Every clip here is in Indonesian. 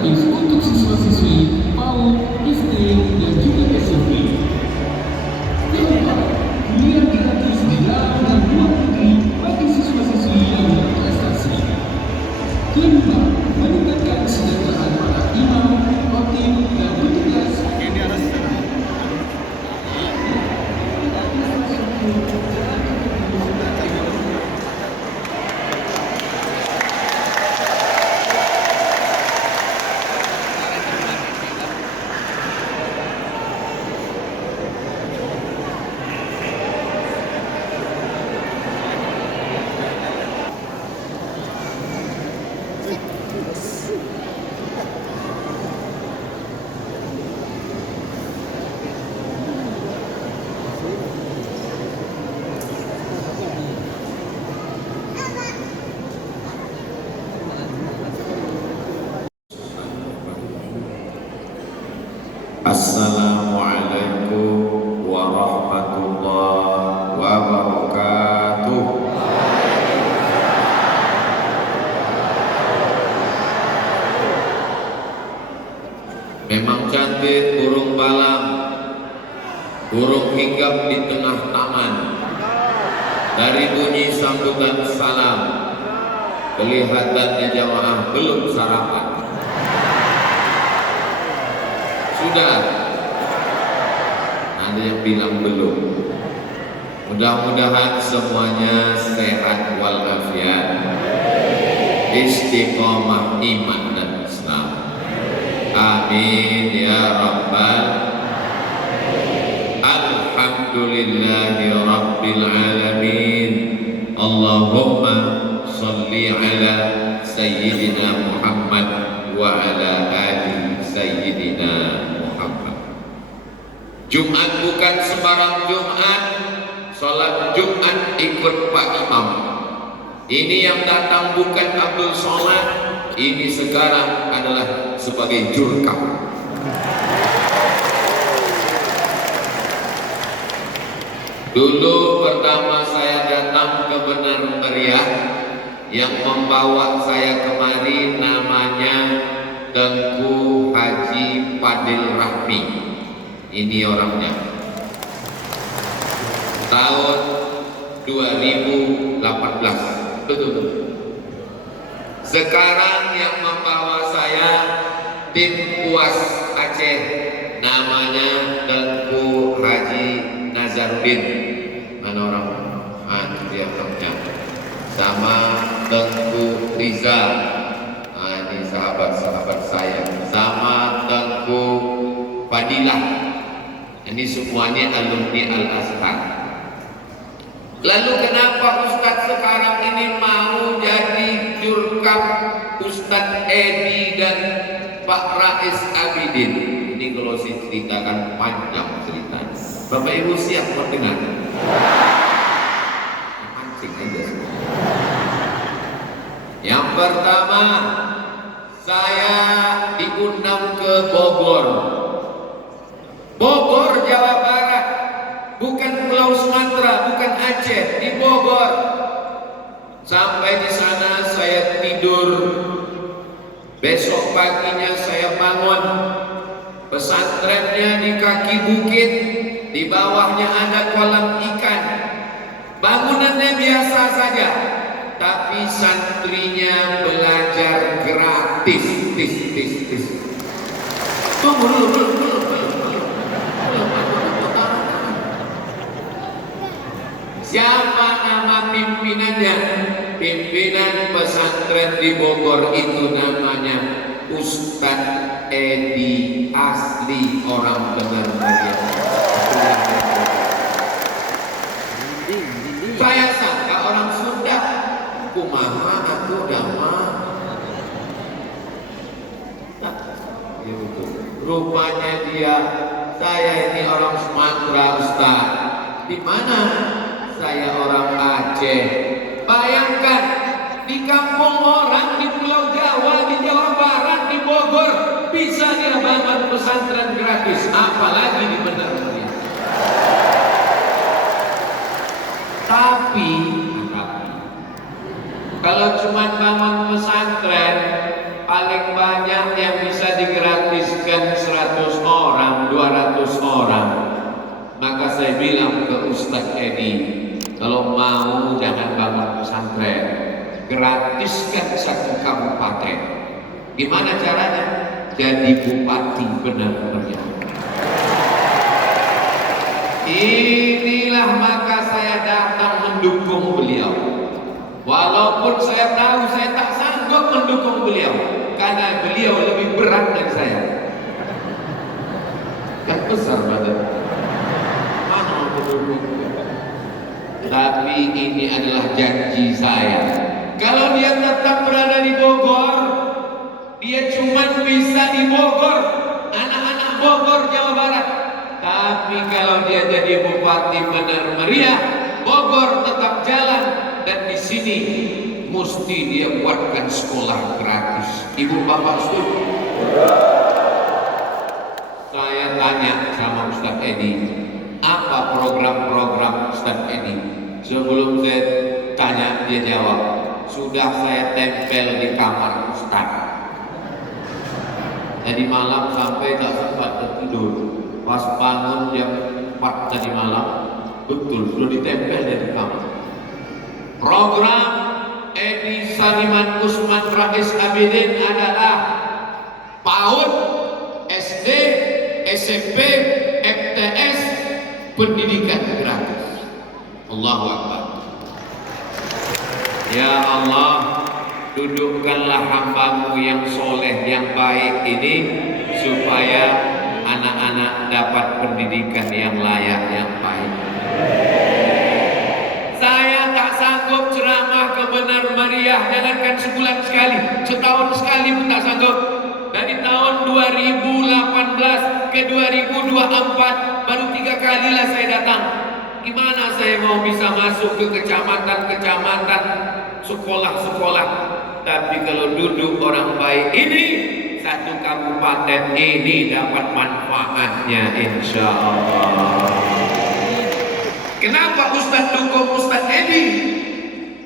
gratis untuk siswa-siswi PAUD, SD, dan juga SMP. Keempat, kuliah gratis di dalam dan luar negeri bagi siswa-siswi yang berprestasi. Kelima, meningkatkan kesejahteraan para imam, khotib, dan petugas. Assalamualaikum warahmatullahi wabarakatuh. Memang cantik burung balang, burung hinggap di tengah taman. Dari bunyi sambutan salam, kelihatannya jamaah belum sarapan. Sudah, ada yang bilang belum. Mudah-mudahan semuanya sehat walafiat, istiqomah iman dan Islam. Amin ya rabbal. Alhamdulillahi rabbil alamin. Allahumma salli ala sayyidina Muhammad wa ala ali sayyidina Muhammad. Jumat bukan sembarang Jumat. Salat Jumat ikut Pak Imam. Ini yang datang bukan Abdul Somad, ini sekarang adalah sebagai jurkam. Dulu pertama saya datang ke Benar Meriah, yang membawa saya kemari namanya Tengku Haji Fadil Rahmi. Ini orangnya. Tahun 2018. Betul. Sekarang yang membawa saya tim UAS Aceh, namanya Tengku Haji Nazarudin. Mana orang? Dia orangnya. Sama Tengku Riza, ini sahabat-sahabat saya. Sama Tengku Fadilah, ini semuanya alumni Al-Azhar. Lalu kenapa Ustadz sekarang ini mau jadi jurkam Ustadz Edi dan Pak Rais Abidin? Ini kalau saya ceritakan panjang ceritanya. Bapak Ibu siap mendengar? Mancing aja semua. Yang pertama, saya diundang ke Bogor, Jawa Barat, bukan Pulau Sumatera, bukan Aceh, di Bogor. Sampai di sana saya tidur. Besok paginya saya bangun. Pesantrennya di kaki bukit, di bawahnya ada kolam ikan. Bangunannya biasa saja, tapi santrinya belajar gratis. Tunggu dulu. Siapa nama pimpinannya? Pimpinan pesantren di Bogor itu namanya Ustadz Edi, asli orang Benar Meriah. Saya sangka orang Sunda. Kumaha aku dama. Rupanya dia, saya ini orang Sumatera Ustaz. Di mana? Saya orang Aceh. Bayangkan, di kampung orang, di Pulau Jawa, di Jawa Barat, di Bogor, bisa dia bangun pesantren gratis, apalagi di Benar Meriah. Tapi kalau cuma bangun pesantren, paling banyak yang bisa digratiskan 100 orang, 200 orang. Maka saya bilang ke Ustadz Edi, kalau mau jangan bangun pesantren, gratiskan satu kabupaten. Gimana caranya? Jadi bupati benar-benar. Inilah maka saya datang mendukung beliau. Walaupun saya tahu saya tak sanggup mendukung beliau, karena beliau lebih berat dari saya. Kan besar badan. Mana mendukung? Tapi ini adalah janji saya. Kalau dia tetap berada di Bogor, dia cuma bisa di Bogor, anak-anak Bogor, Jawa Barat. Tapi kalau dia jadi bupati benar meriah, Bogor tetap jalan, dan di sini mesti dia buatkan sekolah gratis. Ibu bapak setuju? Saya tanya sama Ustadz Edi, apa program-program Ustadz Edi? Sebelum saya tanya, dia jawab, sudah saya tempel di kamar Ustadz. Jadi malam sampai tak sempat tidur. Pas bangun jam 4 tadi malam, betul sudah ditempel di kamar. Program Edi Sariman Usman Rais Abidin adalah PAUD, SD, SMP, FTS, pendidikan gratis. Allahu Akbar. Ya Allah, dudukkanlah hambamu yang soleh, yang baik ini, supaya anak-anak dapat pendidikan yang layak, yang baik. Saya tak sanggup ceramah kebenar meriah, jangankan sebulan sekali, setahun sekali pun tak sanggup. Dari tahun 2018 ke 2024 baru 3 kalilah saya datang. Gimana saya mau bisa masuk ke kecamatan-kecamatan, sekolah-sekolah? Tapi kalau duduk orang baik ini, satu kabupaten ini dapat manfaatnya, insya Allah. Kenapa Ustadz dukung Ustadz Edi?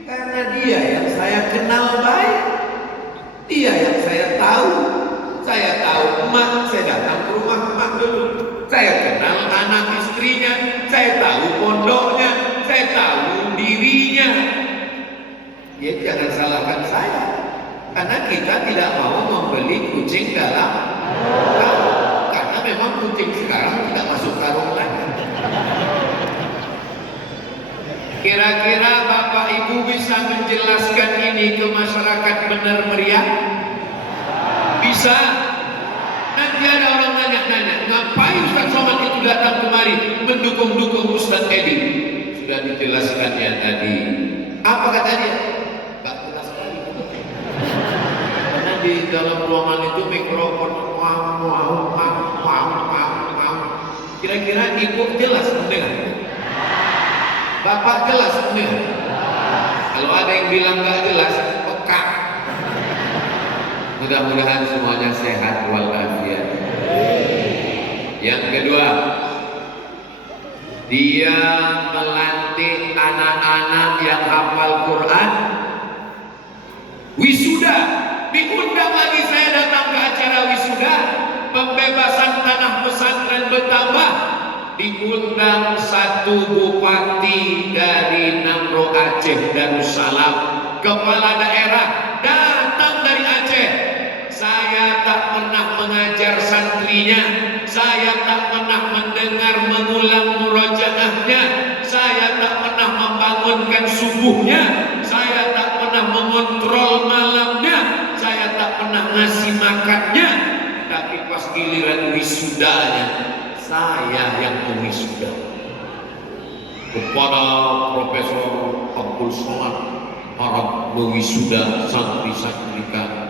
Karena dia yang saya kenal baik, dia yang saya tahu. Saya tahu emak, saya datang ke rumah emak dulu. Saya kenal anak istrinya, saya tahu pondoknya, saya tahu dirinya. Ya jangan salahkan saya, karena kita tidak mau membeli kucing dalam karung, karena memang kucing sekarang tidak masuk karung lagi. Kira-kira Bapak Ibu bisa menjelaskan ini ke masyarakat benar meriah? Bisa. Nanti ada orang nanya-nanya, ngapain Ustaz Somad itu datang kemari mendukung-dukung Ustaz Edi? Sudah dijelaskannya tadi. Apa kata dia? Gak jelas sekali. Karena di dalam ruangan itu mikrofon kira-kira ibu jelas mendengar? Bapak jelas mendengar? Kalau ada yang bilang gak jelas, pekak. Mudah-mudahan semuanya sehat walafiat. Yang kedua, dia melantik anak-anak yang hafal Quran. Wisuda, diundang lagi saya datang ke acara wisuda. Pembebasan tanah pesantren bertambah. Diundang satu bupati dari Namro Aceh Darussalam, kepala daerah datang dari Aceh. Saya tak pernah mengajar santrinya, saya tak pernah mendengar mengulang murojaahnya, saya tak pernah membangunkan subuhnya, saya tak pernah mengontrol malamnya, saya tak pernah ngasih makannya. Tapi pas giliran wisudanya, saya yang mewisuda. Kepada Profesor Abdul Somad harap mewisuda santri-santri kami.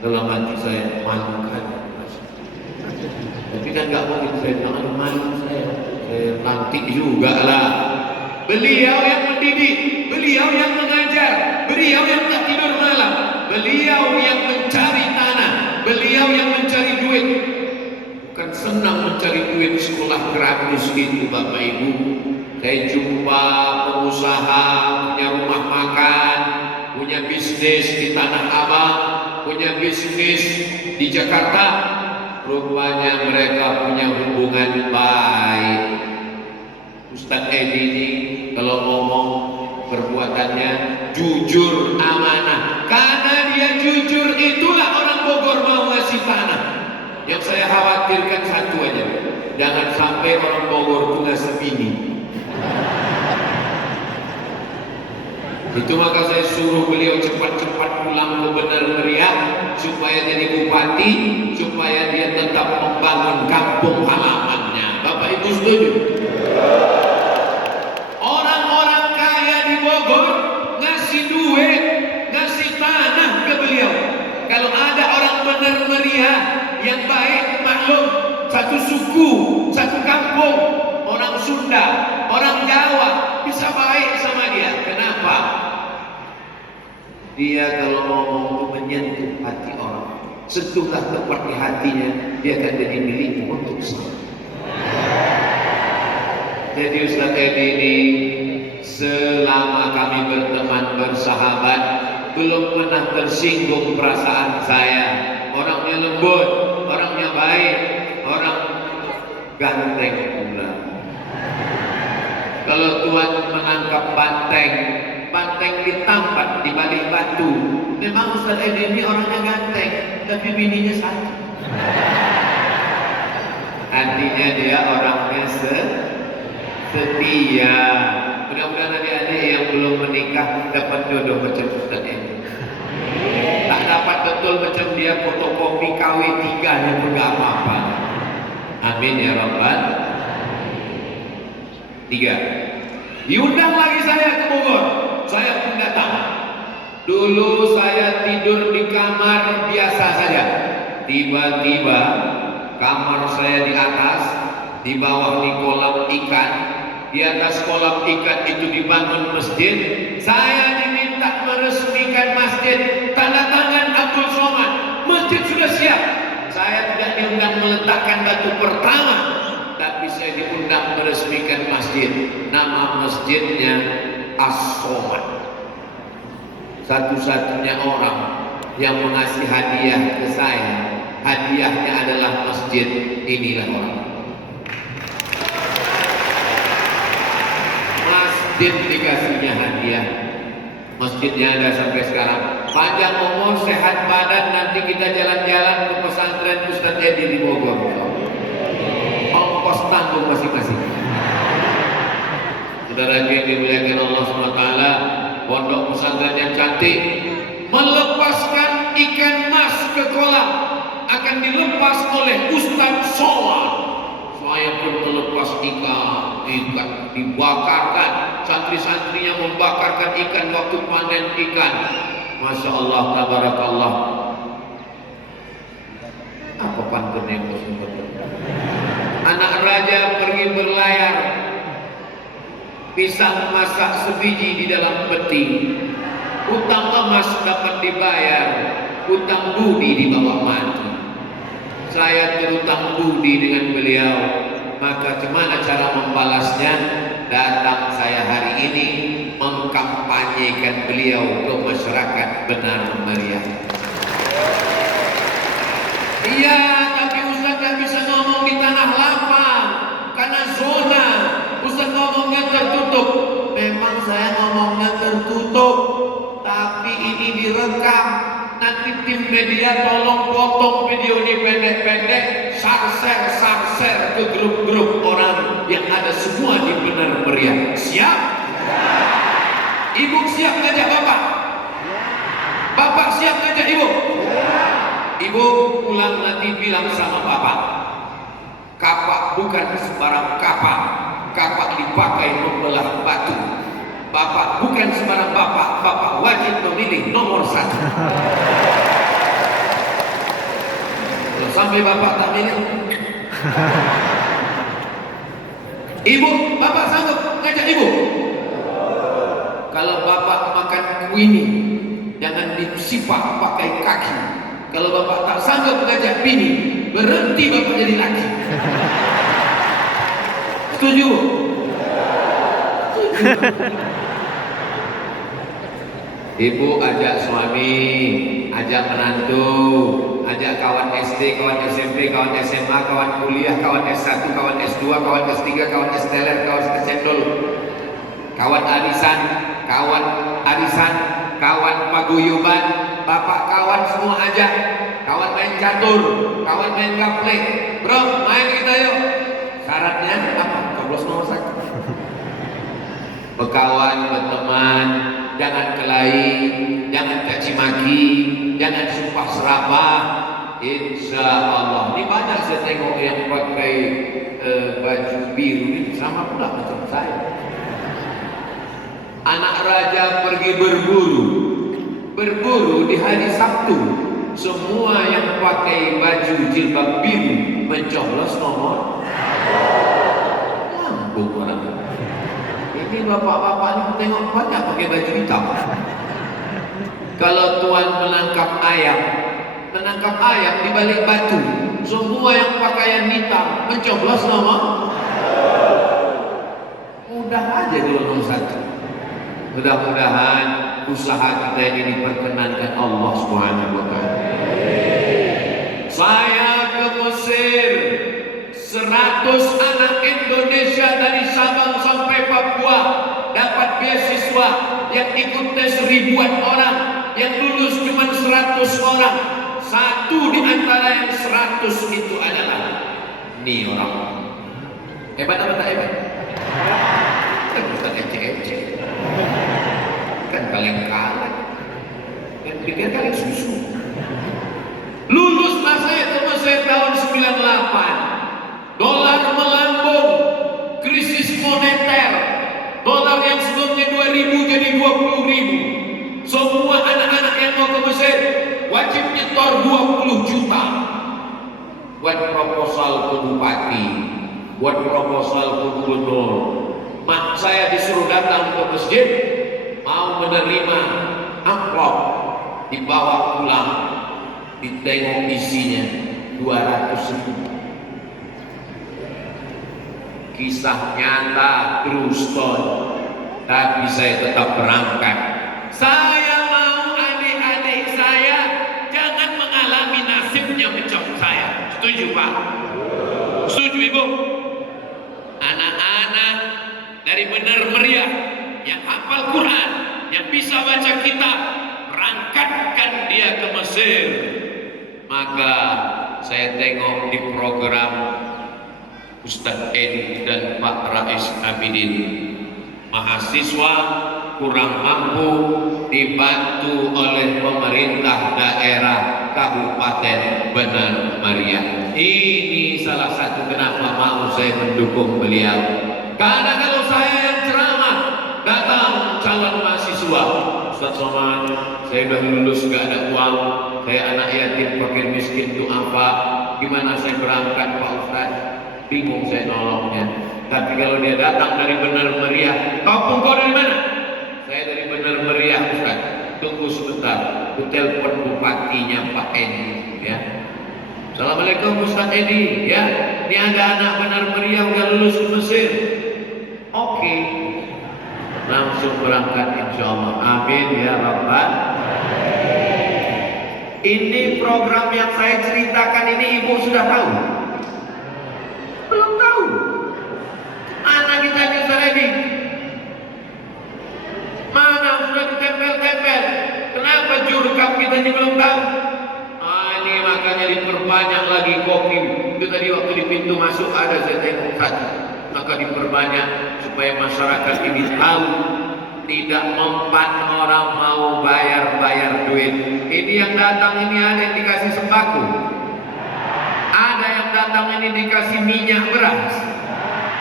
Dalam hati saya malu kan. Tapi kan nggak mungkin saya tangan malu saya nanti juga lah. Beliau yang mendidik, beliau yang mengajar, beliau yang tak tidur malam, beliau yang mencari tanah, beliau yang mencari duit. Bukan senang mencari duit sekolah gratis itu Bapak Ibu. Saya jumpa pengusaha punya rumah makan, punya bisnis di Tanah Abang, punya bisnis di Jakarta. Rupanya mereka punya hubungan baik. Ustadz Edi ini kalau ngomong perbuatannya jujur, amanah. Karena dia jujur, itulah orang Bogor mau ngasih tanah. Yang saya khawatirkan satu aja, jangan sampai orang Bogor itu ngasih bini. Itu maka saya suruh beliau cepat-cepat pulang ke Benar Meriah supaya jadi bupati, supaya dia tetap membangun kampung halamannya. Bapak Ibu setuju? Orang-orang kaya di Bogor ngasih duit, ngasih tanah ke beliau. Kalau ada orang Benar Meriah yang baik, maklum, satu suku, satu kampung, orang Sunda, orang Jawa bisa baik sama dia. Kenapa? Dia kalau ngomong itu menyentuh hati orang. Sentuhlah tepat di hatinya, dia akan jadi milikmu untuk semua. Jadi Ustaz Edi ini selama kami berteman bersahabat belum pernah tersinggung perasaan saya. Orangnya lembut, orangnya baik, orang ganteng pula. Kalau Tuhan menangkap banteng, banteng ditampat di balik batu. Memang Ustaz Edi ini orangnya ganteng, tapi bininya satu. Artinya dia orangnya setia. Mudah-mudahan adik-adik yang belum menikah dapat jodoh macam Ustaz Edi. Tak dapat betul macam dia fotokopi KW3 yang enggak apa-apa. Amin ya Rabbal. 3. Diundang lagi saya ke Bogor. Saya pun datang. Dulu saya tidur di kamar biasa saja. Tiba-tiba kamar saya di atas, di bawah di kolam ikan. Di atas kolam ikan itu dibangun masjid. Saya diminta meresmikan masjid. Tanda tangan Abdul Somad. Masjid sudah siap. Saya tidak diundang meletakkan batu pertama, tapi saya diundang meresmikan masjid. Nama masjidnya As-Somad. Satu-satunya orang yang mengasih hadiah ke saya, hadiahnya adalah masjid. Inilah orang. Masjid dikasihnya hadiah. Masjidnya ada sampai sekarang. Panjang umur, sehat badan, nanti kita jalan-jalan ke pesantren Ustaz Edi di Bogor. Ongkos tanggung masing-masing. Saudara yang dimuliakan Allah SWT, pondok pesantren yang cantik melepaskan ikan mas ke kolam, akan dilepas oleh Ustaz Somad. Saya pun melepas ikan dibakarkan, santri-santrinya membakarkan ikan waktu panen ikan. Masya Allah, tabarakallah. Apa pantunnya yang betul? Anak raja pergi berlayar, pisang masak sebiji di dalam peti. Utang emas dapat dibayar, utang budi dibawa mati. Saya berutang budi dengan beliau, maka gimana cara membalasnya? Datang saya hari ini mengkampanyekan beliau ke masyarakat Benar Meriah. Iya, tapi Ustaz gak bisa ngomong di tanah lapang karena zona. Ustaz ngomongnya tertutup. Memang saya ngomongnya tertutup, tapi ini direkam. Nanti tim media tolong potong video ini pendek-pendek, share ke grup-grup orang yang ada semua di Benar Meriah. Siap? Ibu siap ngajak bapak? Bapak siap ngajak ibu? Ibu pulang nanti bilang sama bapak, kapak bukan sembarang kapak. Kapak dipakai membelah batu. Bapak bukan sembarang bapak. Bapak wajib memilih nomor 1. Kalau sampai bapak tak milih, ibu, bapak sanggup ngajak ibu? Kalau bapak makan kuini, jangan disipak pakai kaki. Kalau bapak tak sanggup ngajak bini, berhenti bapak jadi laki. Setuju? Ibu ajak suami, ajak menantu, ajak kawan SD, kawan SMP, kawan SMA, kawan kuliah, kawan S1, kawan S2, kawan S3, kawan S-teler, kawan S-cendol, kawan arisan, kawan paguyuban, bapak kawan semua ajak, kawan main catur, kawan main gaple, bro main kita yuk. Syaratnya apa? Coblos nomor 1. Berkawan, berteman, jangan kelahi, jangan caci maki, jangan sumpah serapah. Insya Allah. Ini banyak saya tengok yang pakai baju biru ini sama pula macam saya. Anak raja pergi berburu di hari Sabtu. Semua yang pakai baju jilbab biru mencoblos nomor. Nyambung orang. Ini bapak-bapak ini tengok banyak pakai baju hitam. Kalau tuan menangkap ayam di balik batu, semua yang pakaian hitam mencoblos nomor. Mudah aja kalau nomor 1. Mudah-mudahan usaha kita ini diperkenankan Allah Subhanahu wa taala. Saya ke Mesir, 100 anak Indonesia dari Sabang sampai Papua dapat beasiswa, yang ikut tes ribuan orang, yang lulus cuma 100 orang. Satu di antara yang 100 itu adalah ini orang. Hebat apa tak hebat? Kan bukan ecek-ecek. Kan kalian kalah. Yang pikir kalian susu. Luluslah saya ke Mesir tahun 98. Dolar melambung, krisis moneter. Dolar yang sebelumnya 2.000 jadi 20.000. Semua anak-anak yang mau ke Mesir wajib nyetor 20 juta. Buat proposal ke bupati, buat proposal ke gubernur. Mak saya disuruh datang ke masjid, mau menerima amplop, dibawa pulang, ditengok isinya 200.000. Kisah nyata, true story. Tapi saya tetap berangkat. Saya mau adik-adik saya jangan mengalami nasibnya macam saya. Setuju Pak? Setuju Ibu? Anak-anak dari Benar Meriah yang hafal Quran, yang bisa baca kitab, berangkatkan dia ke Mesir. Maka saya tengok di program Ustadz Edi dan Pak Rais Abidin, mahasiswa kurang mampu dibantu oleh pemerintah daerah Kabupaten Benar Meriah. Ini salah satu kenapa mau saya mendukung beliau. Karena kalau saya yang ceramah, datang calon mahasiswa, Ustadz Somad, saya udah lulus gak ada uang, saya anak yatim fakir miskin itu apa, gimana saya berangkat Pak Ustadz? Bingung saya nolongnya. Tapi kalau dia datang dari Benar Meriah, kampung kau dari mana? Saya dari Benar Meriah Ustaz. Tunggu sebentar, aku telepon bupatinya Pak Edi ya. Assalamualaikum Ustaz Edi ya. Ini ada anak Benar Meriah udah lulus ke Mesir. Oke. Langsung berangkat insyaallah. Amin ya rabbal. Ini program yang saya ceritakan ini Ibu sudah tahu? Belum tahu. Anak kita di Saredi. Mana sudah ditempel-tempel? Kenapa jurkam kita ini belum tahu? Ini makanya diperbanyak lagi kopi. Itu tadi waktu di pintu masuk ada saya tengok satu. Maka diperbanyak supaya masyarakat ini tahu. Tidak mempan orang mau bayar duit. Ini yang datang ini ada yang dikasih sembako. Ada yang datang ini dikasih minyak beras.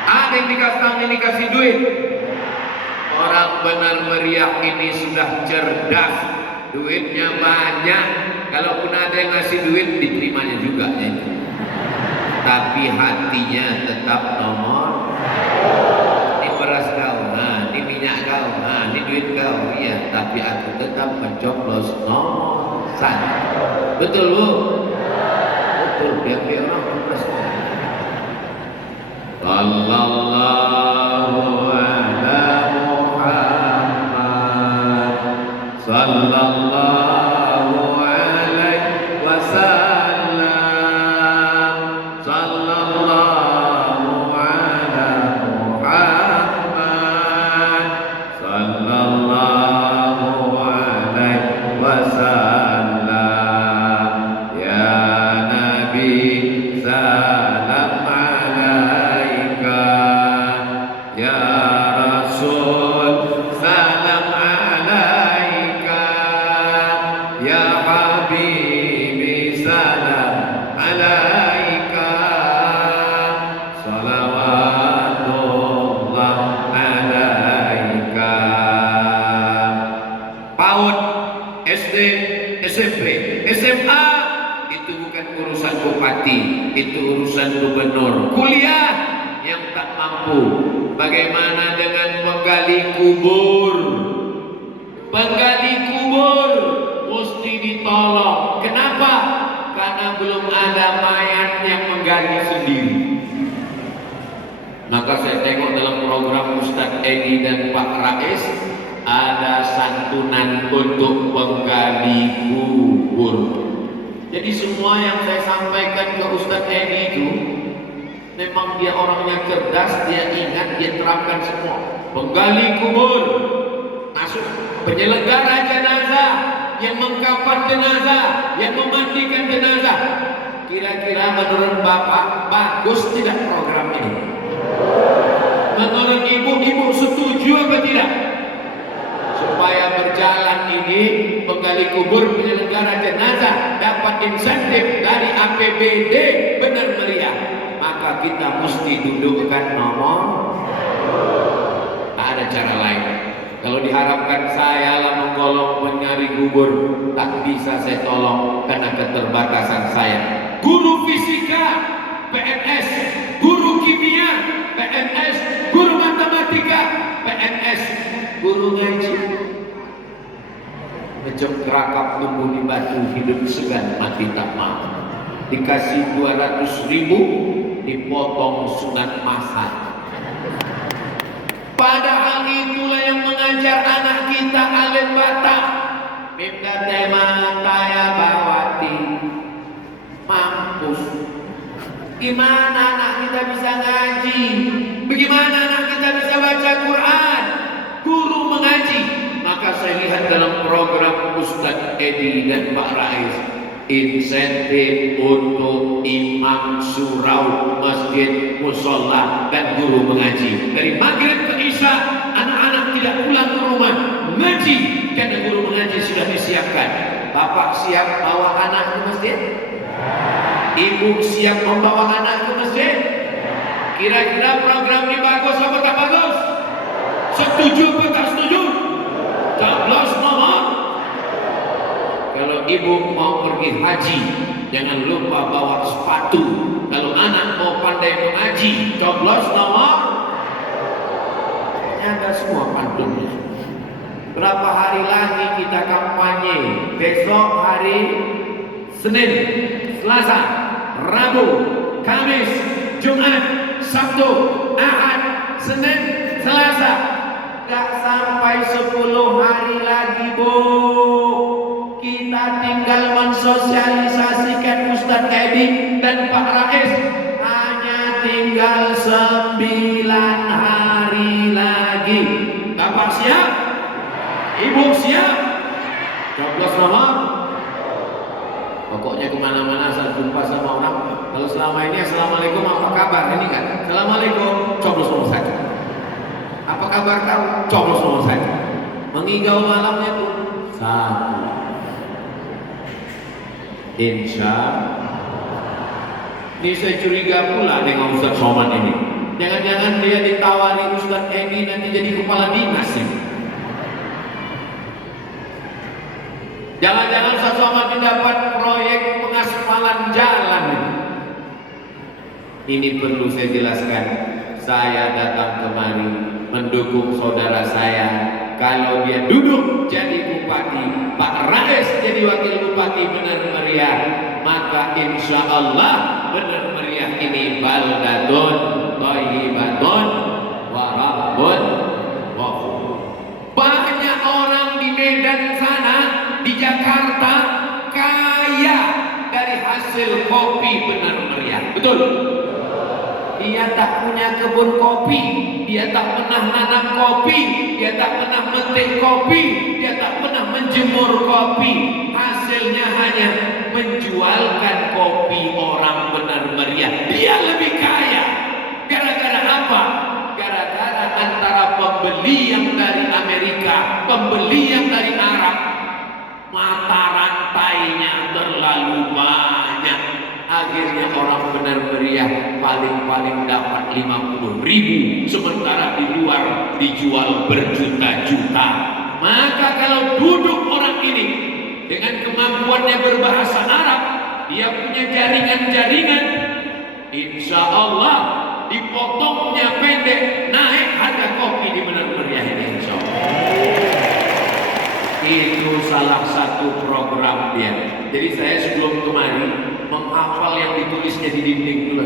Ada yang datang ini dikasih duit. Orang Benar Meriah ini sudah cerdas. Duitnya banyak. Kalaupun ada yang ngasih duit, diterimanya juga ya. Tapi hatinya tetap nomor. Ini beras kau, nah ini minyak kau, nah ini duit kau. Iya, tapi aku tetap mencoblos nomor 1. Betul Bu? Biar orang berprestasi. Sallallahu ala Muhammad, sallallahu ya habibi salam alaika salawatullah alaika. PAUD, SD, SMP, SMA itu bukan urusan bupati, itu urusan gubernur. Kuliah yang tak mampu, bagaimana dengan penggali kubur? Penggali kubur mesti ditolong. Kenapa? Karena belum ada mayat yang menggali sendiri. Maka saya tengok dalam program Ustadz Edi dan Pak Rais ada santunan untuk penggali kubur. Jadi semua yang saya sampaikan ke Ustadz Edi itu memang dia orangnya cerdas, dia ingat, dia terapkan semua. Penggali kubur, masuk penyelenggara jenazah, yang mengkafan jenazah, yang memandikan jenazah. Kira-kira menurut Bapak bagus tidak program ini? Menurut ibu-ibu setuju apa tidak? Supaya berjalan ini penggali kubur penyelenggara jenazah dapat insentif dari APBD benar meriah, maka kita mesti dudukkan nomor. Tak ada cara lain. Kalau diharapkan saya lah menggolong penyari kubur, tak bisa saya tolong karena keterbatasan saya. Guru fisika PNS, guru kimia PNS, guru matematika PNS, guru ngaji ngejok kerakap tumbuh di batu, hidup segan mati tak mau. Dikasih 200.000 dipotong sunat masal. Padahal itulah yang mengajar anak kita alif bata. Mimda tema taya bawati. Mampus. Gimana anak kita bisa ngaji? Bagaimana anak kita bisa baca Quran? Guru mengaji. Maka saya lihat dalam program Ustadz Edi dan Pak Rais, insentif untuk imam surau, masjid, musola, dan guru mengaji. Dari maghrib ke isya, anak-anak tidak pulang ke rumah mengaji karena guru mengaji sudah disiapkan. Bapak siap bawa anak ke masjid? Ibu siap membawa anak ke masjid? Kira-kira program ini bagus apa tak bagus? Setuju atau tak setuju? Coblos nomor. Kalau ibu mau pergi haji, jangan lupa bawa sepatu. Kalau anak mau pandai mengaji, coblos nomor. Ada semua pantunnya. Berapa hari lagi kita kampanye? Besok hari Senin, Selasa, Rabu, Kamis, Jumat, Sabtu, Ahad, Senin, Selasa. Gak sampai 10 hari lagi, Bu. Kita tinggal mensosialisasikan Ustadz Edi dan Pak Rais. Hanya tinggal 9 hari lagi. Bapak siap? Ibu siap? Coblos nomor. Pokoknya kemana-mana saya jumpa sama orang. Kalau selama ini assalamualaikum apa kabar? Ini kan assalamualaikum, coblos nomor 1. Apa kabar kau? Coblos nomor 1. Mengigau malamnya pun 1. Insya ini saya curiga pula dengan Ustadz Somad ini. Jangan-jangan dia ditawari Ustadz Edi nanti jadi kepala dinas ya. Jangan-jangan Ustadz Somad mendapat proyek pengaspalan jalan. Ini perlu saya jelaskan. Saya datang kemari mendukung saudara saya. Kalau dia duduk jadi bupati, Pak Rais jadi wakil bupati benar meriah, maka insya Allah benar meriah ini baldatun thayyibatun wa rabbun ghafur. Banyak orang di Medan sana, di Jakarta kaya dari hasil kopi benar meriah. Betul? Dia tak punya kebun kopi, dia tak pernah nanam kopi, dia tak pernah metik kopi, dia tak pernah menjemur kopi. Hasilnya hanya menjualkan kopi orang benar meriah. Dia lebih kaya. Gara-gara apa? Gara-gara antara pembeli yang dari Amerika, pembeli yang dari Arab, Mataram Akhirnya orang benar meriah, paling-paling dapat 50.000, sementara di luar dijual berjuta-juta. Maka kalau duduk orang ini dengan kemampuannya berbahasa Arab, dia punya jaringan-jaringan, insya Allah dipotongnya pendek, naik harga kopi di benar meriah ini, insya Allah. Itu salah satu program dia. Jadi saya sebelum kemari menghafal yang ditulisnya di dinding dulu.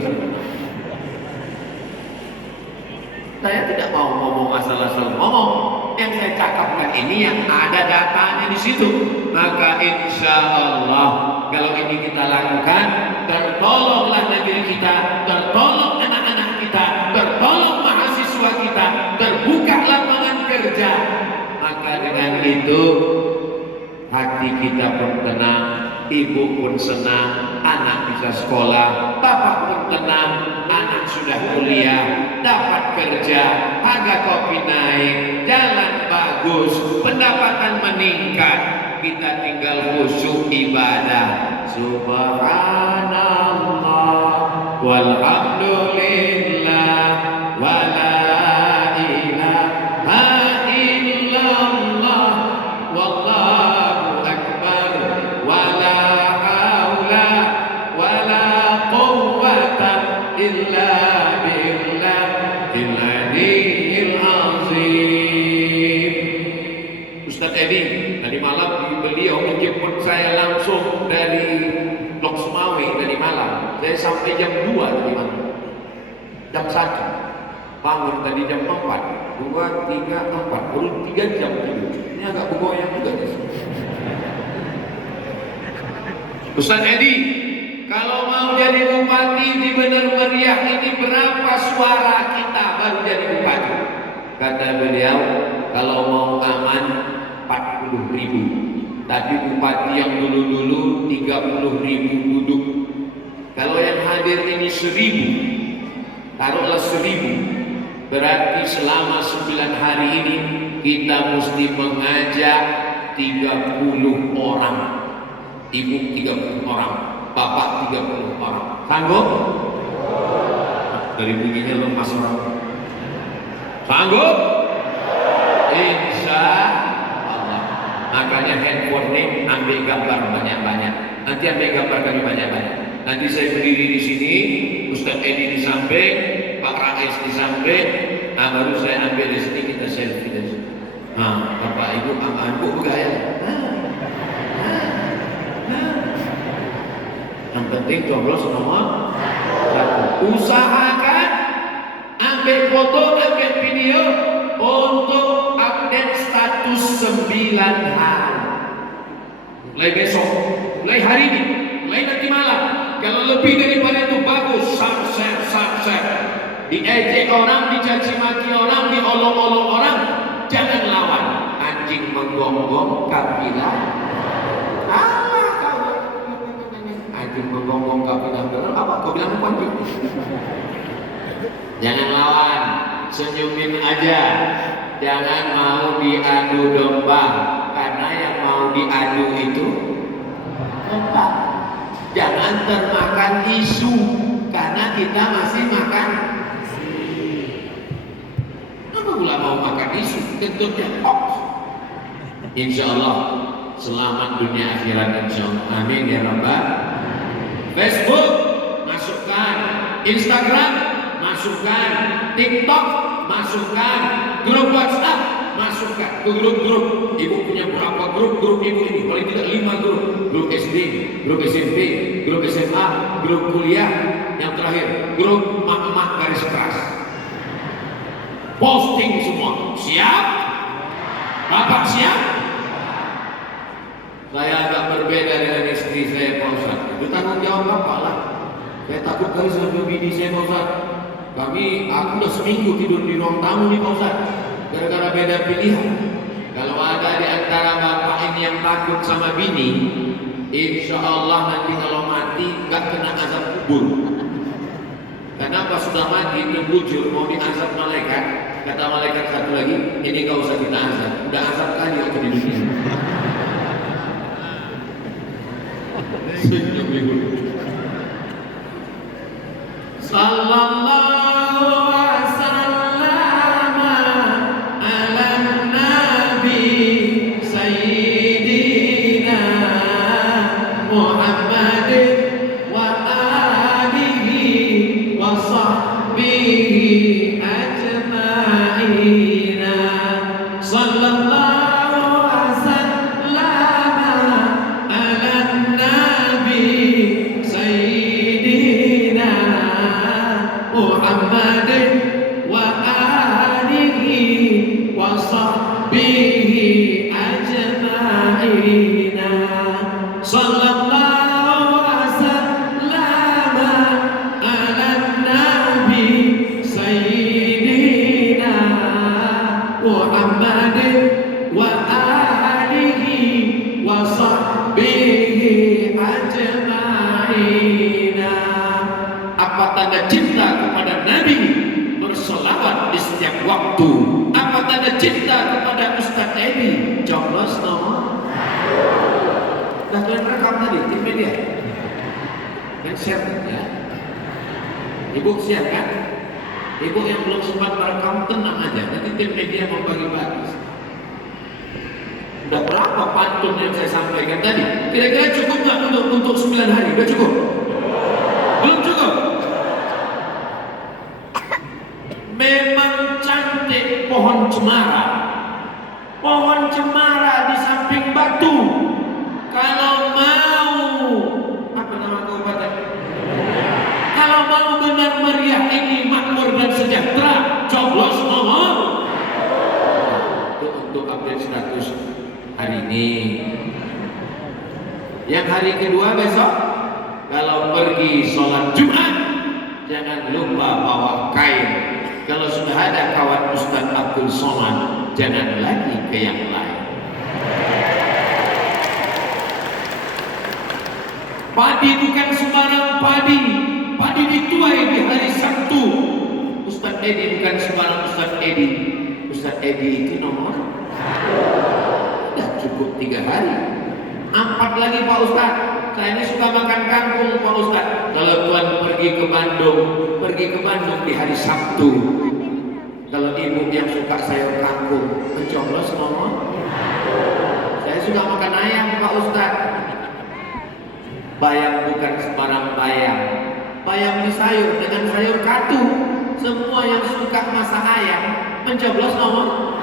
Saya tidak mau ngomong asal-asal ngomong. Yang saya cakapkan ini yang ada datanya di situ. Maka insya Allah kalau ini kita lakukan, tertolonglah negeri kita, tertolong anak-anak kita, tertolong mahasiswa kita, terbuka lapangan kerja. Maka dengan itu hati kita pun tenang, ibu pun senang, anak bisa sekolah, bapak pun tenang, anak sudah kuliah, dapat kerja, harga kopi naik, jalan bagus, pendapatan meningkat, kita tinggal khusyuk ibadah. Subhanallah walhamdulillah wala ilaha illallah wallahu akbar wala haula wala quwwata illa billahil aliyyil azim. Ustaz Edi tadi malam beliau menjemput saya langsung dari Blok Semawi dari Malang. Saya sampai jam 2 tadi malam. Jam 1 bangun tadi jam 4, 2, 3, 4, baru 3 jam tidur. Ini agak bergoyang juga nih. Ustaz Edi, kalau mau jadi bupati di Benar Meriah ini berapa suara kita baru jadi bupati? Kata beliau, kalau mau aman 40.000. Tadi bupati yang dulu-dulu 30.000 duduk. Kalau yang hadir ini 1.000, taruhlah 1.000, berarti selama 9 hari ini kita mesti mengajak 30 orang, ibu 30 orang, bapak 30 orang. Sanggup? Dari bunyinya lemas orang. Sanggup? Insya Allah. Makanya handphone ini ambil gambar banyak-banyak. Nanti ambil gambar kami banyak-banyak. Nanti saya berdiri di sini, Ustaz Edi di samping, Pak Rais di samping. Nah, baru saya ambil di sini, kita selfie di sini. Nah, Bapak Ibu, Ibu gaya. Yang penting coblos nomor 1. Usahakan ambil foto, ambil video untuk update status 9 hari. Mulai besok, mulai hari ini, mulai nanti malam. Kalau lebih daripada itu bagus, share. Diejek orang, dicaci maki orang, diolok-olok orang, jangan lawan. Anjing menggonggong kapilah. Anjing menggonggong kapilah. Apa kau bilang anjing? Jangan lawan, senyumin aja. Jangan mau diadu domba, karena yang mau diadu itu domba. Jangan termakan isu, karena kita masih makan. Apa pula mau makan isu? Tentunya hoax. Insya Allah selamat dunia akhirat, insya Allah. Amin ya Rabbal. Facebook masukkan, Instagram masukkan, TikTok masukkan, grup WhatsApp masukkan ke grup-grup. Ibu punya berapa grup ibu ini? Paling tidak 5 grup. Grup SD, grup SMP, grup SMA, grup kuliah. Yang terakhir, grup mak-mak garis keras. Posting semua. Siap? Bapak siap? Saya agak berbeda dengan istri saya, Pak Ustaz. Itu tanggung jawab Bapak lah. Saya takut kali sama bini saya, Pak Ustaz. Aku udah seminggu tidur di ruang tamu nih, Pak Ustaz. Gara-gara beda pilihan. Kalau ada di antara bapak ini yang takut sama bini, insya Allah nanti kalau mati gak kena azab kubur. Kenapa sudah mati terbujur mau diazab malaikat? Kata malaikat satu lagi, ini gak usah kita azab, udah azab kali waktu di dunia. علينا صلى الله وسلم على النبي سيدنا محمد وآله وصحبه أجمعين. Apa tanda cinta kepada Nabi? Bersolawat di setiap waktu. Apa tanda cinta kepada Ustadz Edi? Coblos nomor. Dah kalian rekam tadi di media. Dan share ya. Ibu share kan? Ibu yang belum sempat merekam tenang aja. Nanti tim media mau bagi-bagi. Udah berapa pantun yang saya sampaikan tadi? Kira-kira cukup nggak untuk 9 hari? Udah cukup? Belum cukup? Memang cantik pohon cemara. Pohon cemara di samping batu. Kalau mau, apa nama kabupaten? Kalau mau benar meriah ini makmur dan sejahtera, coblos nomor. Itu untuk update status hari ini. Yang hari kedua besok, kalau pergi sholat Jumat, jangan lupa bawa kain. Kalau sudah ada kawan Ustaz Abdul Somad, jangan lagi ke yang lain. Padi bukan sembarang padi. Padi dituai di hari Sabtu. Ustaz Edi bukan sembarang Ustaz Edi. Ustaz Edi itu nomor. Sudah cukup 3 hari. 4 lagi Pak Ustaz. Saya ini suka makan kangkung Pak Ustaz. Kalau Tuan pergi ke Bandung di hari Sabtu. Kalau ibu yang suka sayur kangkung, mencoblos nomor. Saya suka makan ayam Pak Ustaz. Bayam bukan sembarang bayam. Bayam di sayur dengan sayur katu. Semua yang suka masak ayam, mencoblos nomor.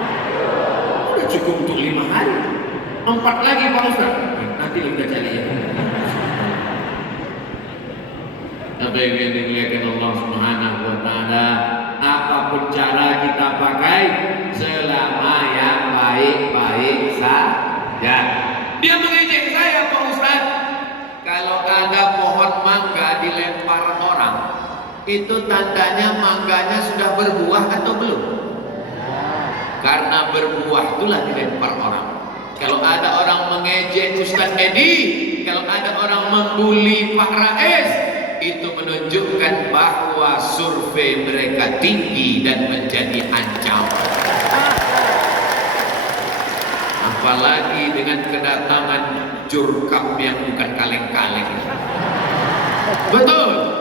Udah cukup untuk 5 hari. 4 lagi Pak Ustaz. Nanti kita cari ya. Apa yang dimuliakan Allah Subhanahu wa taala, apapun cara kita pakai selama yang baik-baik saja. Dia mengejek saya Pak Ustaz. Kalau ada pohon mangga dilempar orang, itu tandanya mangganya sudah berbuah atau belum? Karena berbuah itulah dilempar orang. Kalau ada orang mengejek Ustaz Edi, kalau ada orang membuli Pak Rais, itu menunjukkan bahwa survei mereka tinggi dan menjadi ancaman. Apalagi dengan kedatangan jurkam yang bukan kaleng-kaleng. Betul?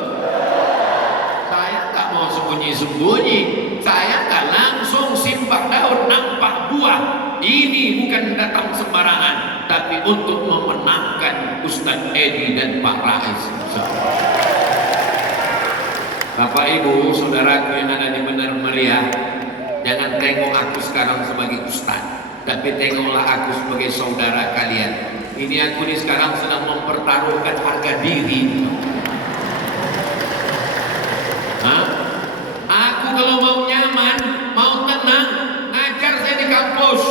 Saya tak mau sembunyi-sembunyi. Saya tak langsung simpah daun nampak buah. Ini bukan datang sembarangan, tapi untuk memenangkan Ustaz Edi dan Pak Rais. Bapak Ibu, saudaraku yang ada di Benar Meriah, jangan tengok aku sekarang sebagai ustaz, tapi tengoklah aku sebagai saudara kalian. Ini aku ini sekarang sedang mempertaruhkan harga diri. Aku kalau mau nyaman, mau tenang, ngajar saya di kampus.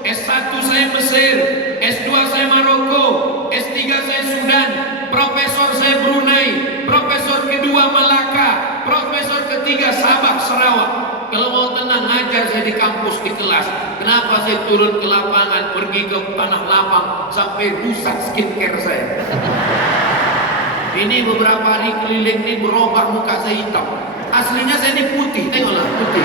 S1 saya Mesir, S2 saya Maroko, S3 saya Sudan, profesor saya Brunei, profesor kedua Malaka, profesor ketiga Sabah Sarawak. Kalau mau tenang ngajar saya di kampus, di kelas. Kenapa saya turun ke lapangan, pergi ke tanah lapang sampai rusak skincare saya? Ini beberapa hari keliling ini berubah muka saya hitam. Aslinya saya ini putih, tengoklah putih.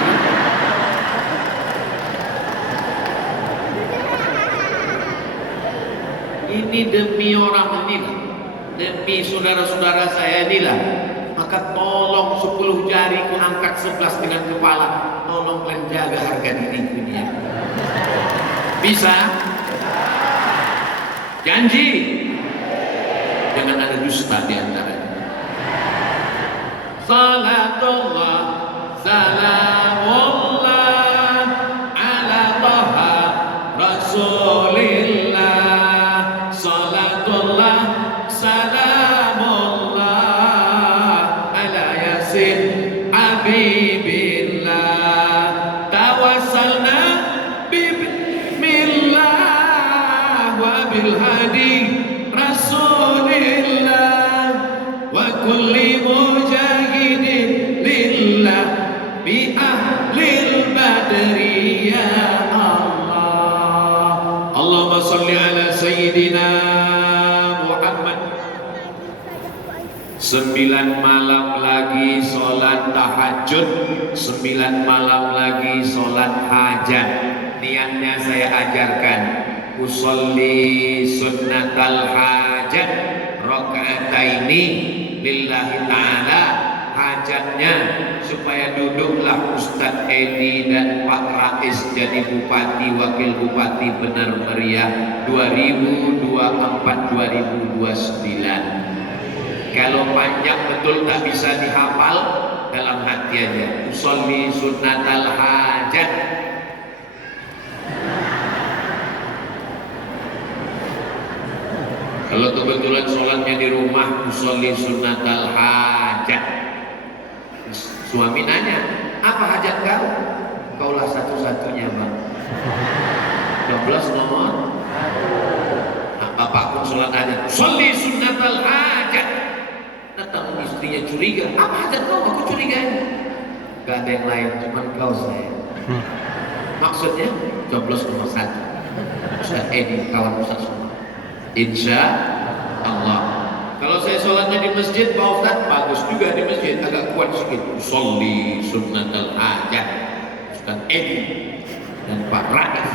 Ini demi orang inilah, demi saudara-saudara saya inilah. Maka tolong 10 jari ku angkat 11 dengan kepala. Tolong kalian jaga harga diriku ini ya. Bisa? Janji? Jangan ada dusta di antaranya. Salatullah, salamullah ala Taha Rasulillah. Salatullah, salamullah ala Yasin Habibillah. Tawassalna bismillah wa bil hadi rasulillah wa kulli mujahidin lillah bi ahlil badri ya Allah. Allahumma salli ala sayyidina Muhammad. 9 malam lagi sholat tahajud, 9 malam lagi sholat hajat. Niatnya saya ajarkan, usolli sunnatal hajat rakaataini lillahi ta'ala. Hajatnya supaya duduklah Ustadz Edi dan Pak Rais jadi bupati, wakil bupati benar meriah 2024-2029. Kalau panjang betul tak bisa dihafal, dalam hati aja. Usolli sunnatal hajat. Kalau kebetulan sholatnya di rumah, usolli sunnatal hajat. Suami nanya, apa hajat kau? Kaulah satu-satunya bang. 12 nomor. Nah, bapak pun sholat hajat. Usolli sunnatal hajat. Datang istrinya curiga, apa hajat kau? Aku curiga. Gak ada yang lain, cuma kau saya. Maksudnya coblos nomor 1. Ustaz Edi, kawan Ustaz semua. Insya Allah. Kalau saya sholatnya di masjid, Pak Ustaz, bagus juga di masjid, agak kuat sedikit. Sholli sunnatal hajat. Ustaz Edi dan Pak Rais.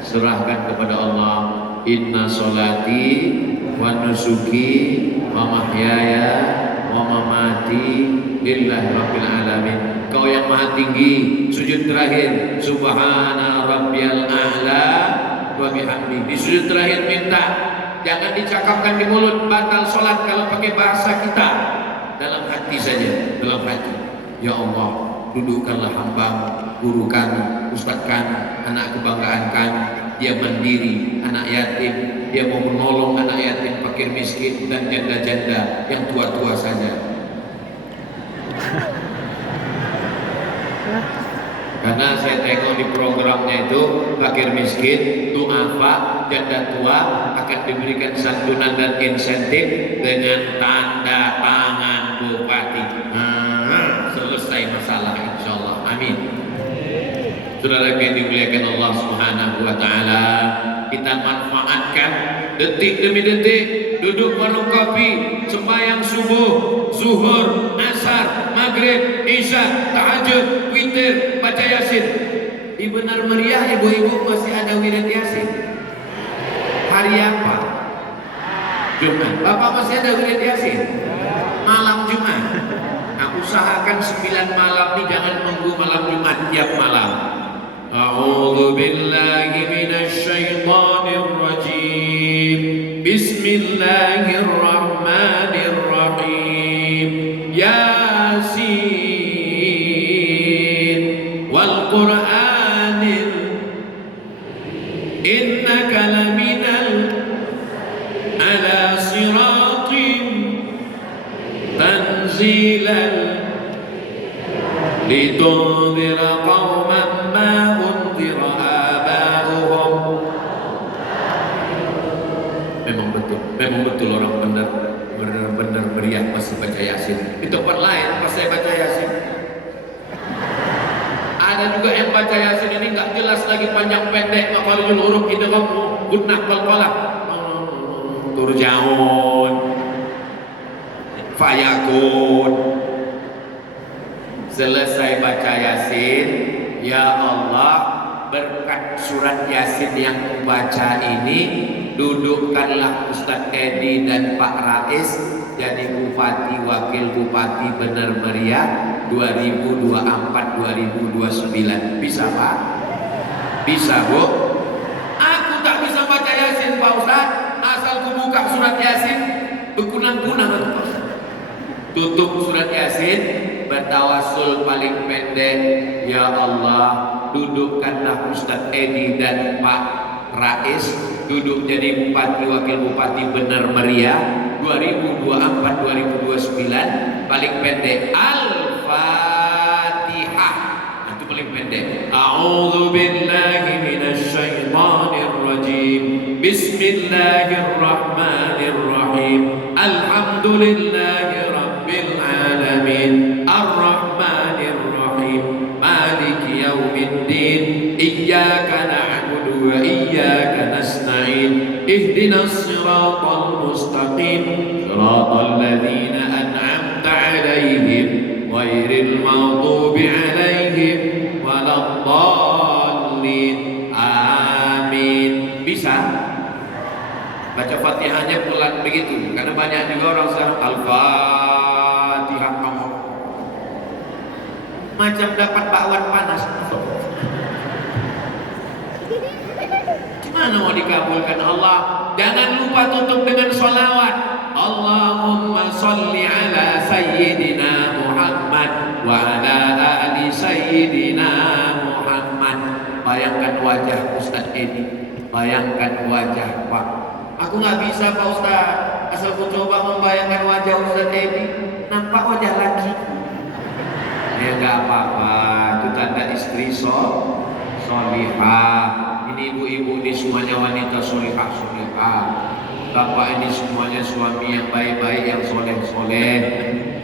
Serahkan kepada Allah. Inna sholati wa nusuki wa mahyaya wa mamati lillahi rabbil alamin. Kau yang maha tinggi, sujud terakhir subhana rabbiyal a'la wa bihamdi. Di sujud terakhir minta, jangan dicakapkan di mulut, batal sholat kalau pakai bahasa kita. Dalam hati saja, dalam hati. Ya Allah, dudukkanlah hamba, guru kami, ustadz kami, anak kebanggaan kami. Dia mandiri, anak yatim, dia mau menolong anak yatim, fakir miskin dan janda-janda yang tua-tua saja. Karena saya tengok di programnya itu, fakir miskin, du'afa, janda tua akan diberikan santunan dan insentif dengan tanda tangan bupati. Selesai masalah insyaallah. Amin. Saudara yang dimuliakan Allah Subhanahu wa taala, kita manfaatkan detik demi detik, duduk warung kopi, sembahyang subuh, zuhur, asar, maghrib, isya, tahajud, witir, baca yasin. Di benar meriah ibu-ibu masih ada wirid yasin. Hari apa? Jumat. Bapak masih ada wirid yasin? Malam Jumat. Nah, usahakan 9 malam ini jangan nunggu malam Jumat tiap malam. A'udzu billahi minasy syaithanir rajim. Bismillahirrahmanirrahim. Yasin wal Qur'anil innaka laminal ala siratin tanzilal litundhira qauman ma undhira aba'uhum. Memang betul orang benar meriah masih baca yasin. Di tempat lain pas saya baca yasin, ada juga yang baca yasin ini nggak jelas lagi panjang pendek, maqarijul huruf itu kan gunnah qalqalah, turjaun, fayakun. Selesai baca yasin, ya Allah, berkat surat yasin yang kubaca ini, dudukkanlah Ustadz Edi dan Pak Rais jadi bupati, wakil bupati benar meriah 2024-2029. Bisa Pak? Bisa Bu? Aku tak bisa baca yasin Pak Ustadz, asal ku buka surat yasin berkunang-kunang. Tutup surat yasin, bertawasul paling pendek, ya Allah, dudukkanlah Ustadz Edi dan Pak Rais duduk jadi bupati, wakil bupati benar meriah 2024-2029. Paling pendek Al-Fatihah. Itu paling pendek. A'udzu billahi Bismillahirrahmanirrahim. Alhamdulillahi rabbil alamin. Ar-Rahmanir-Rahim. Maliki yaumiddin. Iyyaka na'budu wa iyyaka nasta'in. Ihdinas siratal mustaqim. Siratal ladzina an'amta 'alaihim ghairil maghdubi 'alaihim waladdallin. Amin. Bisa? Baca Fatihahnya pelan begitu, karena banyak juga orang sekarang Al-Fatihah macam dapat bakwan panas. Gimana mau dikabulkan Allah? Jangan lupa tutup dengan sholawat. Allahumma sholli ala sayyidina Muhammad wa ala ali sayyidina Muhammad. Bayangkan wajah Ustaz ini, bayangkan wajah Pak. Aku nggak bisa Pak Ustaz, asal ku coba membayangkan wajah Ustaz ini, nampak wajah laki. Ya nggak apa-apa, itu tanda istri solihah. Ini ibu-ibu ini semuanya wanita solihah. Bapak ini semuanya suami yang baik-baik, yang soleh.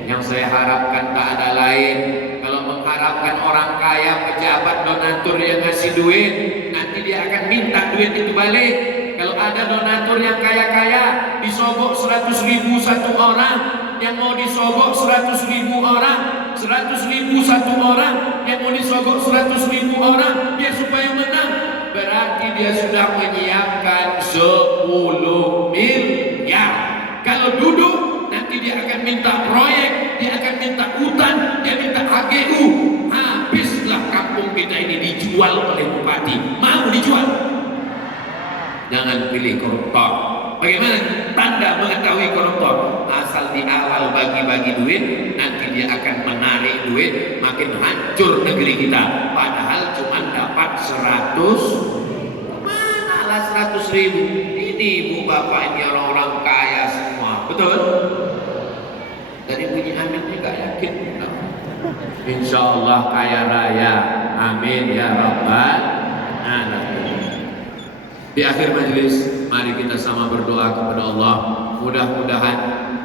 Yang saya harapkan tak ada lain. Kalau mengharapkan orang kaya, pejabat, donatur yang ngasih duit, nanti dia akan minta duit itu balik. Kalau ada donatur yang kaya-kaya, disogok 100.000 satu orang, yang mau disogok 100.000 orang, 100.000 satu orang, yang mau disogok 100.000 orang, dia supaya menang. Berarti dia sudah menyiapkan 10 miliar. Kalau duduk, nanti dia akan minta proyek, dia akan minta hutan, dia minta HGU. Habislah kampung kita ini dijual oleh bupati. Mau dijual? Jangan pilih koruptor. Bagaimana tanda mengetahui koruptor? Asal di awal bagi-bagi duit, nanti dia akan menarik duit, makin hancur negeri kita. Padahal cuma dapat 100. Manalah 100.000. Ini ibu bapak ini orang-orang kaya semua. Betul? Dari bunyi amin juga yakin. Insya Allah kaya raya. Amin ya rabbal alamin. Di akhir majelis, mari kita sama berdoa kepada Allah. Mudah-mudahan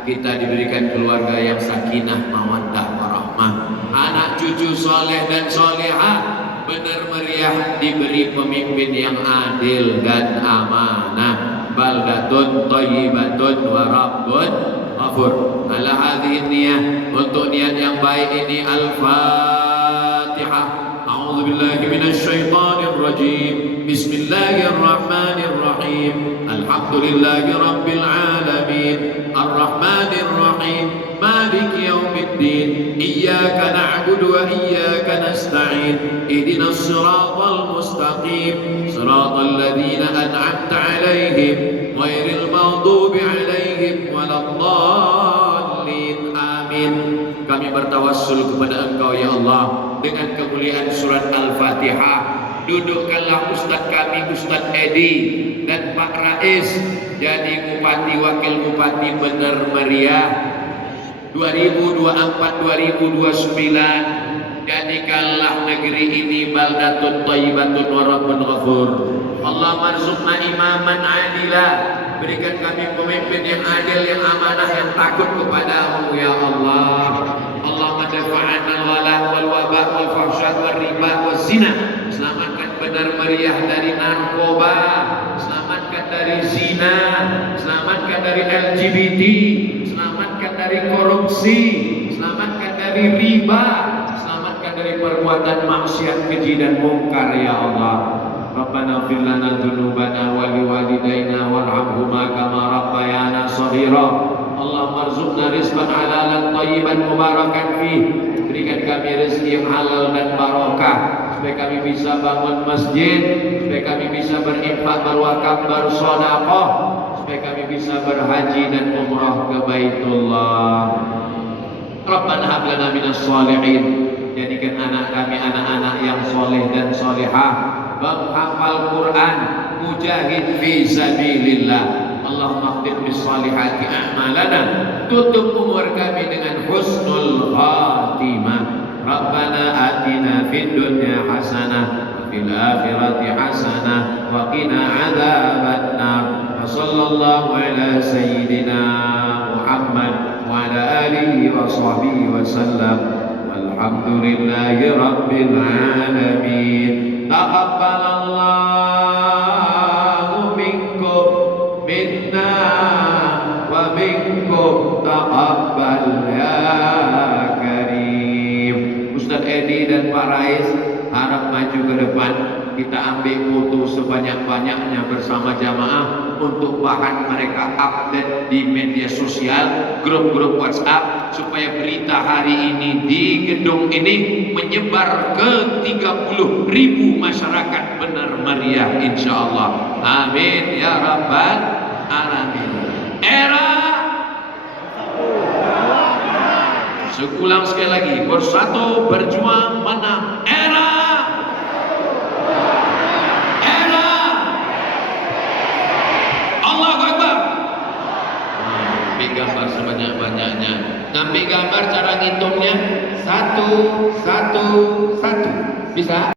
kita diberikan keluarga yang sakinah, mawaddah, warahmah, anak cucu soleh dan solehah, benar meriah, diberi pemimpin yang adil dan amanah. Baldatun thayyibatun wa rabbun ghafur. Ala hadhihi niyah, untuk niat yang baik ini Al-Fatihah. A'udzu billahi minasy syaithanir rajim. Bismillahirrahmanirrahim. Alhamdulillahi rabbil alamin. Arrahmanir rahim. Maliki yaumiddin. Iyyaka na'budu wa iyyaka nasta'in. Ihdinas siratal mustaqim. Siratal ladzina an'amta 'alaihim ghairil maghdubi 'alaihim waladdallin. Amin. Kami bertawassul kepada Engkau ya Allah dengan kemuliaan surat Al-Fatihah. Dudukkanlah Ustadz kami, Ustadz Edi dan Pak Rais jadi bupati, wakil bupati benar meriah 2024-2029. Jadikanlah negeri ini baldatun thayyibatun wa rabbun ghafur. Allah marzuqna imaman adila. Berikan kami pemimpin yang adil, yang amanah, yang takut kepadamu ya Allah. Allah madafa'an al-wala wal waba wal fahsya wal riba wal zina. Selamatkan benar meriah dari narkoba, selamatkan dari zina, selamatkan dari LGBT, selamatkan dari korupsi, selamatkan dari riba, selamatkan dari perbuatan maksiat, keji dan mungkar ya Allah. Rabbana ighfir lana dzunubana wa liwalidayna warhamhuma kama rabbayana shaghira. Allahumma arzuqna rizqan halalan thayyiban mubarakan fih. Berikan kami rezeki yang halal dan barokah, supaya kami bisa bangun masjid, supaya kami bisa berinfak, berwakaf, bersedekah, supaya kami bisa berhaji dan umrah ke Baitullah. Rabbana hab lana minas shalihin. Jadikan anak kami anak-anak yang soleh dan solehah, menghafal Quran, mujahid fi sabilillah. Allahumma khtim bis salihati a'malana. Tutup umur kami dengan husnul khatimah. Rabbana atina fid dunya hasanah wa fil akhirati hasanah wa qina adzabannar. washabihi wasallam. Walhamdulillahi rabbil alamin. Taqabbalallahu minkum minna wa minkum taqabbal ya karim. Ustaz Edi dan Pak Rais harap maju ke depan, kita ambil foto sebanyak-banyaknya bersama jamaah untuk bahan mereka update di media sosial, grup-grup WhatsApp, supaya berita hari ini di gedung ini menyebar ke 30.000 masyarakat benar meriah insyaallah. Amin ya rabbal alamin. Era seulang sekali lagi, bersatu berjuang menang. Era Allahu Akbar. Ambil gambar sebanyak-banyaknya. Ambil gambar, cara ngitungnya 1, 1, 1. Bisa?